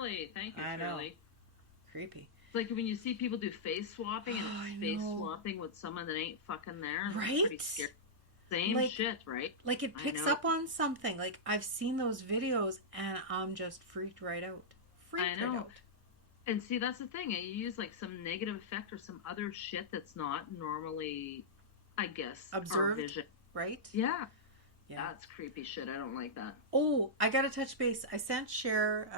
Shirley. Thank you, I know. Shirley. Creepy. It's like when you see people do face swapping and I it's face know. swapping with someone that ain't fucking there. And Right? That's pretty scary. Same Like, shit, right? like it I picks know. up on something. Like I've seen those videos and I'm just freaked right out. I Freaked right know. out. And see, that's the thing. You use like some negative effect or some other shit that's not normally, I guess, our Observed, vision. right? Yeah. Yeah. That's creepy shit. I don't like that. Oh, I got to touch base. I sent Cher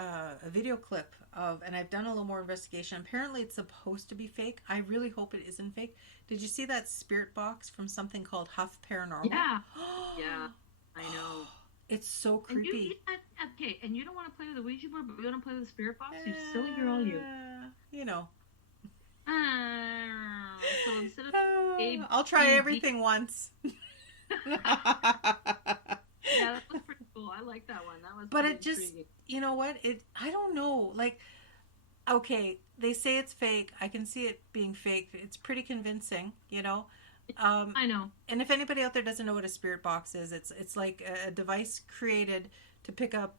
a video clip of, and I've done a little more investigation. Apparently, it's supposed to be fake. I really hope it isn't fake. Did you see that spirit box from something called Huff Paranormal? Yeah. Yeah. I know. It's so And creepy. okay, and you don't want to play with the Ouija board, but you want to play with the spirit box? You silly girl, you. You know. So instead of I'll try everything once. Yeah, that was pretty cool. I like that one. That was But pretty it just, intriguing. you know what? I don't know. Like, okay, they say it's fake. I can see it being fake. It's pretty convincing, you know. I know. And if anybody out there doesn't know what a spirit box is, it's like a device created to pick up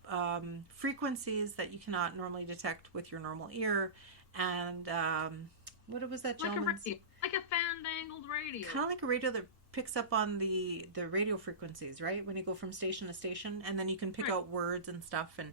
frequencies that you cannot normally detect with your normal ear. And what was that gentleman's? Like a fan-dangled radio. Kind of like a radio that picks up on the radio frequencies, right? When you go from station to station, and then you can pick out words and stuff and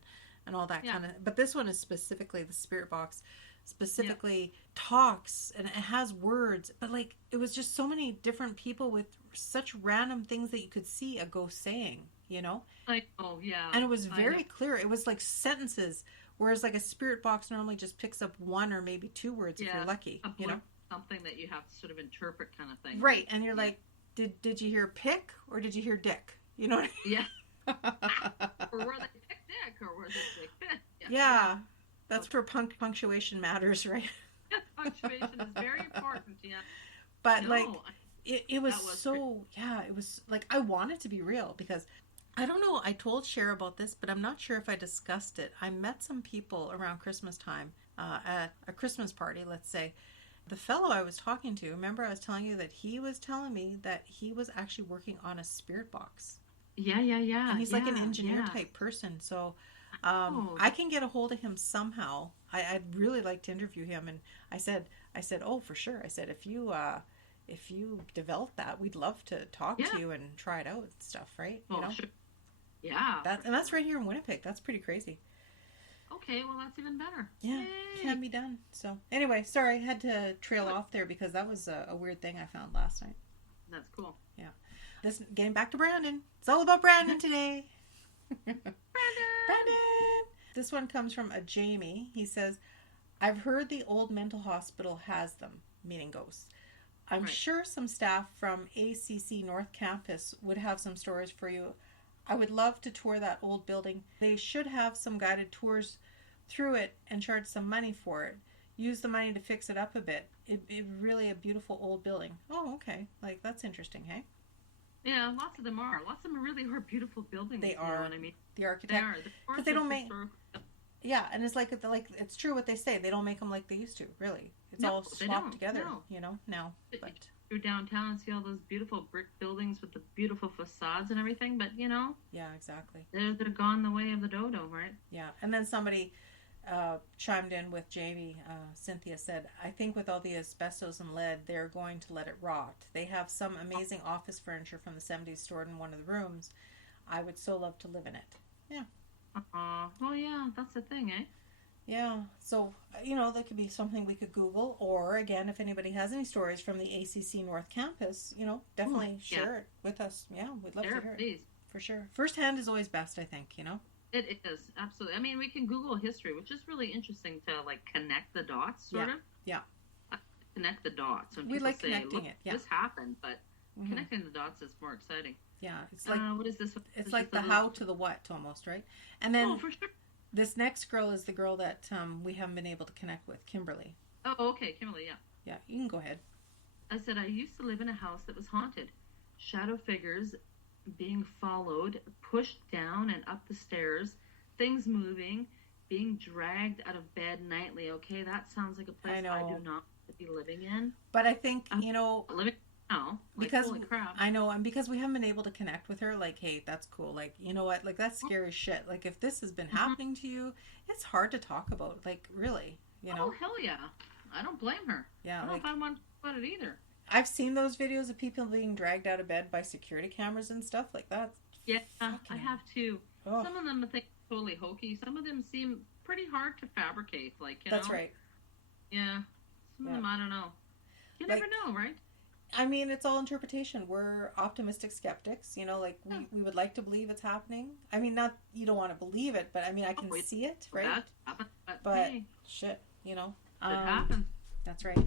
all that kind of. But this one is specifically the spirit box. Specifically talks and it has words, but like it was just so many different people with such random things that you could see a ghost saying, you know? Like, oh yeah. And it was very clear. It was like sentences, whereas like a spirit box normally just picks up one or maybe two words if you're lucky, you know? Something that you have to sort of interpret kind of thing. Right, and you're like, did you hear pick or did you hear dick? You know what I mean? Yeah. Or were they pick dick or was it dick? Yeah. That's where punctuation matters, right? Punctuation is very important, yeah. But like, it was so, it was like, I want it to be real because, I don't know, I told Cher about this, but I'm not sure if I discussed it. I met some people around Christmas time at a Christmas party, let's say. The fellow I was talking to, remember I was telling you that he was telling me that he was actually working on a spirit box. Yeah. And he's like an engineer type person, so... I can get a hold of him somehow. I'd really like to interview him. And I said, oh, for sure. I said, if you develop that, we'd love to talk to you and try it out and stuff, right? Oh, you know? sure. Yeah. That's right here in Winnipeg. That's pretty crazy. Okay, well, that's even better. Yeah, Yay. Can be done. So anyway, sorry, I had to trail off there because that was a weird thing I found last night. That's cool. Yeah. Getting back to Brandon. It's all about Brandon today. Brandon! This one comes from a Jamie. He says, I've heard the old mental hospital has them, meaning ghosts. I'm sure some staff from ACC North Campus would have some stories for you. I would love to tour that old building. They should have some guided tours through it and charge some money for it. Use the money to fix it up a bit. It's really a beautiful old building. Oh, okay. Like, that's interesting, hey? Yeah, lots of them are. Lots of them really are beautiful buildings. They are. You know what I mean? The architect. They are. Because they don't make... Yeah, and it's like it's true what they say. They don't make them like they used to, really. It's all swapped together, you know, now. But you're downtown and see all those beautiful brick buildings with the beautiful facades and everything, but, you know. Yeah, exactly. They're gone the way of the dodo, right? Yeah, and then somebody chimed in with Jamie. Cynthia said, I think with all the asbestos and lead, they're going to let it rot. They have some amazing office furniture from the 70s stored in one of the rooms. I would so love to live in it. Yeah. Well, yeah, that's the thing, eh? Yeah, so, you know, that could be something we could Google, or, again, if anybody has any stories from the ACC North Campus, you know, definitely share it with us. Yeah, we'd love to hear it. For sure. First hand is always best, I think, you know? It is, absolutely. I mean, we can Google history, which is really interesting to, like, connect the dots, sort of. Yeah. Connect the dots. When we people like say, connecting it, this happened, but connecting the dots is more exciting. Yeah, it's like what is this? It's like the how to the what, almost, right? And then for sure. This next girl is the girl that we haven't been able to connect with, Kimberly. Oh, okay, Kimberly, yeah. Yeah, you can go ahead. I said, I used to live in a house that was haunted. Shadow figures being followed, pushed down and up the stairs, things moving, being dragged out of bed nightly. Okay, that sounds like a place I do not want to be living in. But I think, you know... now. Like, because holy crap. I know, and because we haven't been able to connect with her, like, hey, that's cool. Like, you know what? Like, that's scary shit. Like, if this has been happening to you, it's hard to talk about. Like, really, you know? Oh, hell yeah. I don't blame her. Yeah, I don't like, know if I want to talk about it either. I've seen those videos of people being dragged out of bed by security cameras and stuff like that. Yeah, I have too. Oh, Some of them I think are totally hokey. Some of them seem pretty hard to fabricate. Like, you that's know? right. Yeah. Some of them, I don't know. You Like, never know, right? I mean, it's all interpretation. We're optimistic skeptics, you know, like we would like to believe it's happening. I mean, not, you don't want to believe it, but I mean, I can see it, right? That happens, But hey, shit, you know. it happens. That's right.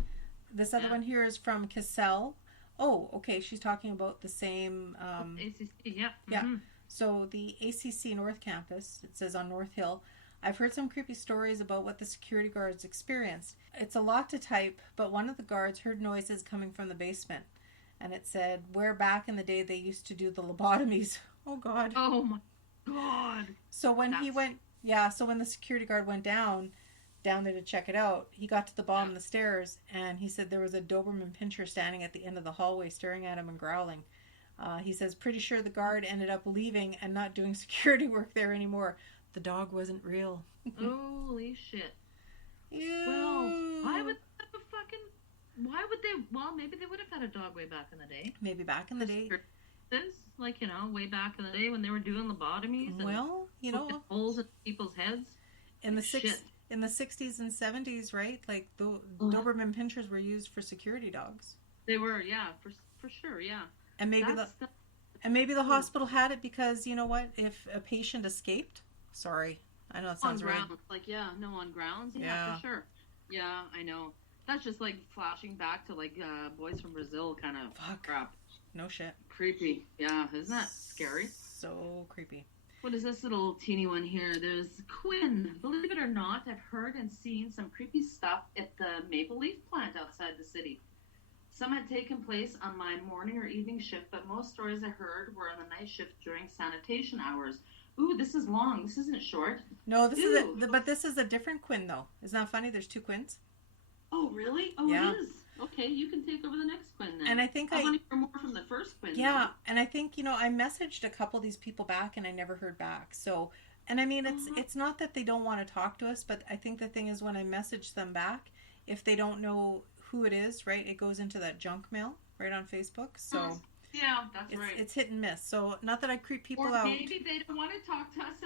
This other one here is from Cassell. Oh, okay. She's talking about the same. ACC, yeah. Yeah. Mm-hmm. So the ACC North Campus, it says on North Hill, I've heard some creepy stories about what the security guards experienced. It's a lot to type, but one of the guards heard noises coming from the basement. And it said, where back in the day they used to do the lobotomies. Oh, God. Oh, my God. So when so when the security guard went down there to check it out, he got to the bottom of the stairs, and he said there was a Doberman Pinscher standing at the end of the hallway staring at him and growling. He says, pretty sure the guard ended up leaving and not doing security work there anymore. The dog wasn't real. Holy shit. Ew. Well, why would they, well, maybe they would have had a dog way back in the day. Maybe back in the day. Like, you know, way back in the day when they were doing lobotomies. Well, you know. Holes in people's heads. In the 60s and 70s, right? Like, the Doberman Pinschers were used for security dogs. They were, yeah, for sure, yeah. And maybe the hospital had it because, you know what, if a patient escaped, sorry, I know it sounds on grounds, like, on grounds, yeah, for sure. Yeah, I know. That's just like flashing back to like Boys from Brazil kind of crap. No shit. Creepy. Yeah, isn't that scary? So creepy. What is this little teeny one here? There's Quinn. Believe it or not, I've heard and seen some creepy stuff at the maple leaf plant outside the city. Some had taken place on my morning or evening shift, but most stories I heard were on the night shift during sanitation hours. Ooh, this is long. This isn't short. No, but this is a different Quinn, though. Isn't that funny? There's two Quinns. Oh, really? Oh, yeah. It is. Okay, you can take over the next Quinn then. And I think I want to hear more from the first Quinn. Yeah, then. and I think, you know, I messaged a couple of these people back and I never heard back. So, and I mean, it's not that they don't want to talk to us, but I think the thing is when I message them back, if they don't know who it is, right, it goes into that junk mail right on Facebook. So yeah, that's right. It's hit and miss. So not that I creep people or out. Maybe they don't want to talk to us.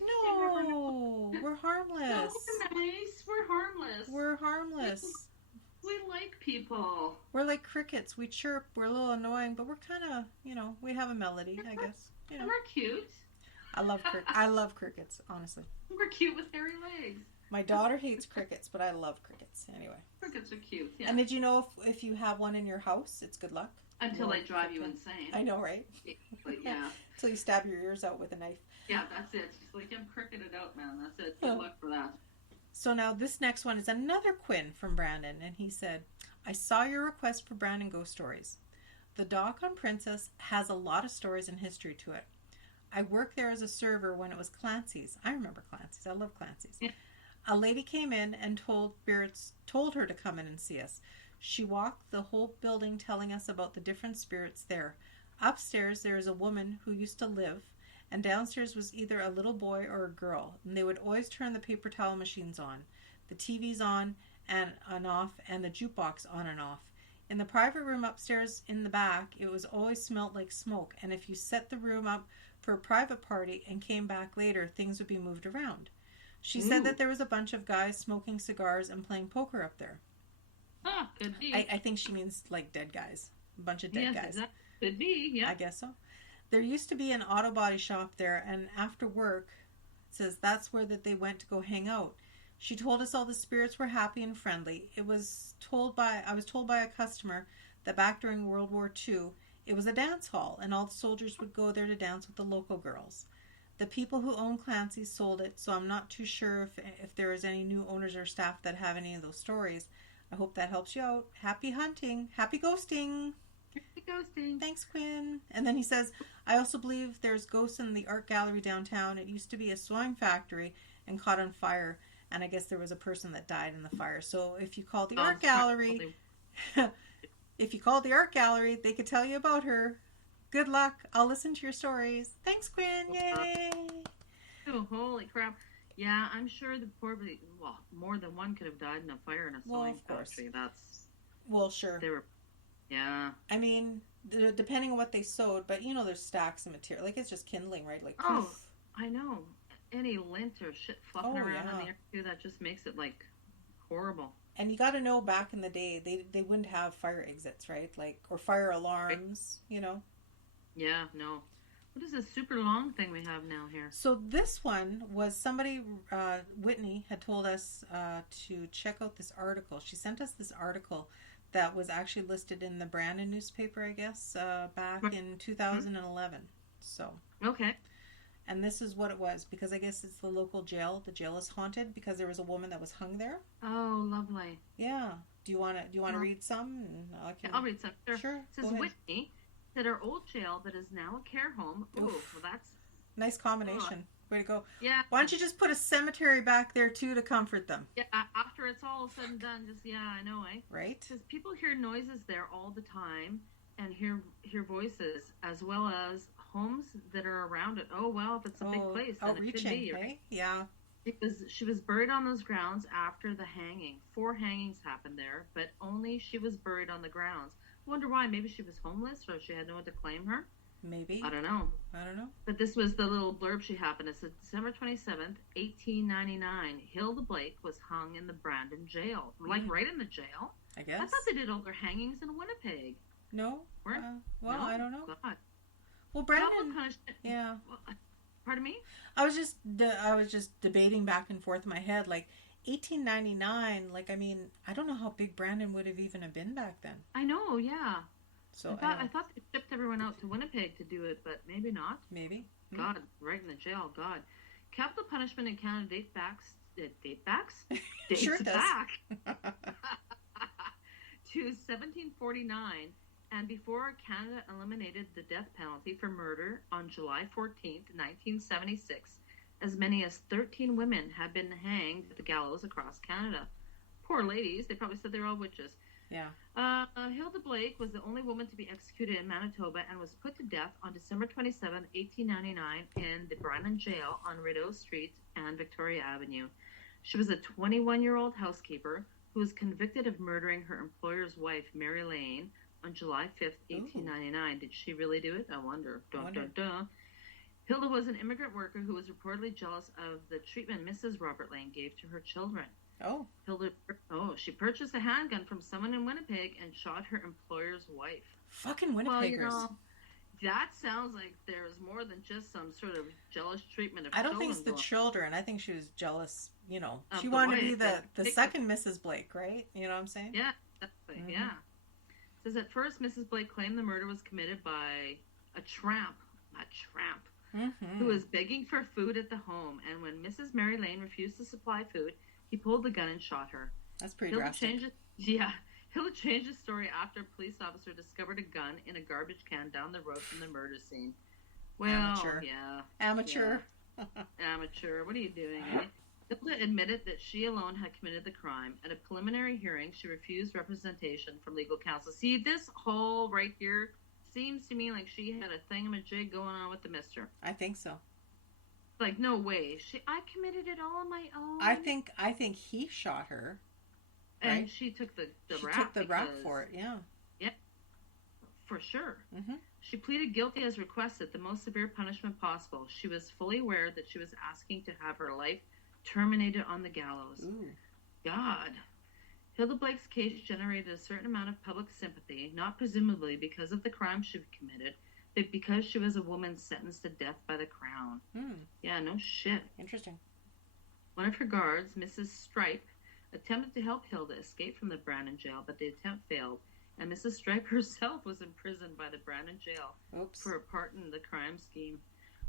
No, we're harmless. No, we're nice. We're harmless. We're harmless. We like people. We're like crickets. We chirp. We're a little annoying, but we're kind of, you know, we have a melody, I guess. You know. And we're cute. I love crickets, honestly. We're cute with hairy legs. My daughter hates crickets, but I love crickets anyway. Crickets are cute, yeah. And did you know if you have one in your house, it's good luck? Until they drive you insane. I know, right? But yeah. Until you stab your ears out with a knife. Yeah, that's it. It's like, I'm cricketed out, man. That's it. Good luck for that. So now this next one is another Quinn from Brandon, and he said, I saw your request for Brandon Ghost Stories. The dock on Princess has a lot of stories and history to it. I worked there as a server when it was Clancy's. I remember Clancy's. I love Clancy's. Yeah. A lady came in and told her to come in and see us. She walked the whole building telling us about the different spirits there. Upstairs there is a woman who used to live, and downstairs was either a little boy or a girl, and they would always turn the paper towel machines on, the TVs on and off, and the jukebox on and off. In the private room upstairs in the back, it was always smelled like smoke, and if you set the room up for a private party and came back later, things would be moved around. She said that there was a bunch of guys smoking cigars and playing poker up there. Ah, could be. I think she means like dead guys. A bunch of dead guys. That could be, yeah. I guess so. There used to be an auto body shop there, and after work, it says that's where that they went to go hang out. She told us all the spirits were happy and friendly. I was told by a customer that back during World War II, it was a dance hall, and all the soldiers would go there to dance with the local girls. The people who own Clancy sold it, so I'm not too sure if there is any new owners or staff that have any of those stories. I hope that helps you out. Happy hunting. Happy ghosting. Happy ghosting. Thanks, Quinn. And then he says, I also believe there's ghosts in the art gallery downtown. It used to be a sewing factory and caught on fire. And I guess there was a person that died in the fire. So if you call the art gallery, If you call the art gallery, they could tell you about her. Good luck. I'll listen to your stories. Thanks, Quinn. Yay! Oh, holy crap. Yeah, I'm sure more than one could have died in a fire in a sewing factory. That's... Well, sure. They were... Yeah. I mean, depending on what they sewed, but you know there's stacks of material. Like, it's just kindling, right? Like, oh, poof. I know. Any lint or shit fluffing around in the air, too, that just makes it, like, horrible. And you got to know, back in the day, they wouldn't have fire exits, right? Like, or fire alarms, you know? Yeah, no. What is this super long thing we have now here? So this one was somebody, Whitney had told us to check out this article. She sent us this article that was actually listed in the Brandon newspaper, I guess, back in 2011. So. Okay. And this is what it was, because I guess it's the local jail. The jail is haunted because there was a woman that was hung there. Oh, lovely. Yeah. Do you want to read some? I'll read some. Sure. It says Whitney said our old jail that is now a care home. Ooh, well, that's nice combination. Way to go. Yeah. Why don't you just put a cemetery back there too to comfort them? Yeah. After it's all said and done, just I know, eh? Right. Because people hear noises there all the time and hear voices, as well as homes that are around it. Oh well, if it's a big place, then it could be. Right? Yeah. She was buried on those grounds after the hanging. 4 hangings happened there, but only she was buried on the grounds. I wonder why. Maybe she was homeless or she had no one to claim her. Maybe. I don't know. But this was the little blurb she happened. It said December 27th, 1899. Hilda Blake was hung in the Brandon jail. Like right in the jail? I guess. I thought they did all their hangings in Winnipeg. No? Well, no? I don't know. God. Well, Brandon... Yeah. Well, pardon me? I was just debating back and forth in my head, like, 1899, like, I mean, I don't know how big Brandon would have even have been back then. I know, yeah. So I thought they shipped everyone out to Winnipeg to do it, but maybe not. Maybe. God, right in the jail, God. Capital punishment in Canada dates sure does. back to 1749, and before Canada eliminated the death penalty for murder on July 14th, 1976, as many as 13 women have been hanged at the gallows across Canada. Poor ladies. They probably said they were all witches. Yeah. Hilda Blake was the only woman to be executed in Manitoba and was put to death on December 27, 1899 in the Brandon Jail on Rideau Street and Victoria Avenue. She was a 21-year-old housekeeper who was convicted of murdering her employer's wife, Mary Lane, on July 5th, 1899. Did she really do it? I wonder. Dun, dun, dun. Hilda was an immigrant worker who was reportedly jealous of the treatment Mrs. Robert Lane gave to her children. Oh. She purchased a handgun from someone in Winnipeg and shot her employer's wife. Fucking Winnipeggers. Well, that sounds like there's more than just some sort of jealous treatment of children. I don't think it's the children. I think she was jealous, She wanted to be the second Mrs. Blake, right? You know what I'm saying? Yeah, exactly. Mm-hmm. Yeah. It says at first Mrs. Blake claimed the murder was committed by a tramp, mm-hmm. who was begging for food at the home. And when Mrs. Mary Lane refused to supply food, he pulled the gun and shot her. That's pretty drastic. Hilda changed his story after a police officer discovered a gun in a garbage can down the road from the murder scene. Well, Amateur. Yeah. Amateur. Yeah. Amateur. What are you doing? Hilda admitted that she alone had committed the crime. At a preliminary hearing, she refused representation from legal counsel. See, this whole right here seems to me like she had a thingamajig going on with the mister. I think so. Like, no way. I committed it all on my own. I think he shot her. And right? she took the rap. She took the rap for it, yeah. Yeah, for sure. Mm-hmm. She pleaded guilty as requested, the most severe punishment possible. She was fully aware that she was asking to have her life terminated on the gallows. Ooh. God. Hilda Blake's case generated a certain amount of public sympathy, not presumably because of the crime she committed, but because she was a woman sentenced to death by the Crown. Yeah, no shit. Interesting. One of her guards, Mrs. Stripe, attempted to help Hilda escape from the Brandon jail, but the attempt failed, and Mrs. Stripe herself was imprisoned by the Brandon jail for a part in the crime scheme.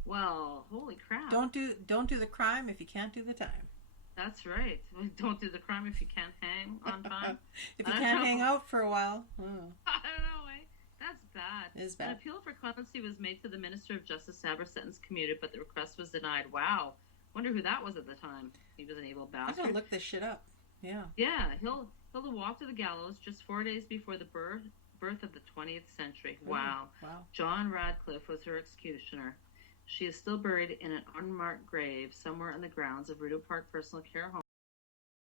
Well, holy crap. Don't do the crime if you can't do the time. That's right. Don't do the crime if you can't hang on time. If you can't hang out for a while. Oh. I don't know, eh? That's bad. It is bad. An appeal for clemency was made to the Minister of Justice to have her sentence commuted, but the request was denied. Wow. Wonder who that was at the time. He was an evil bastard. I'm gonna look this shit up. Yeah. Yeah. Hilda walked to the gallows just 4 days before the birth of the 20th century. Ooh, Wow. wow. John Radcliffe was her executioner. She is still buried in an unmarked grave somewhere in the grounds of Rideau Park Personal Care Home.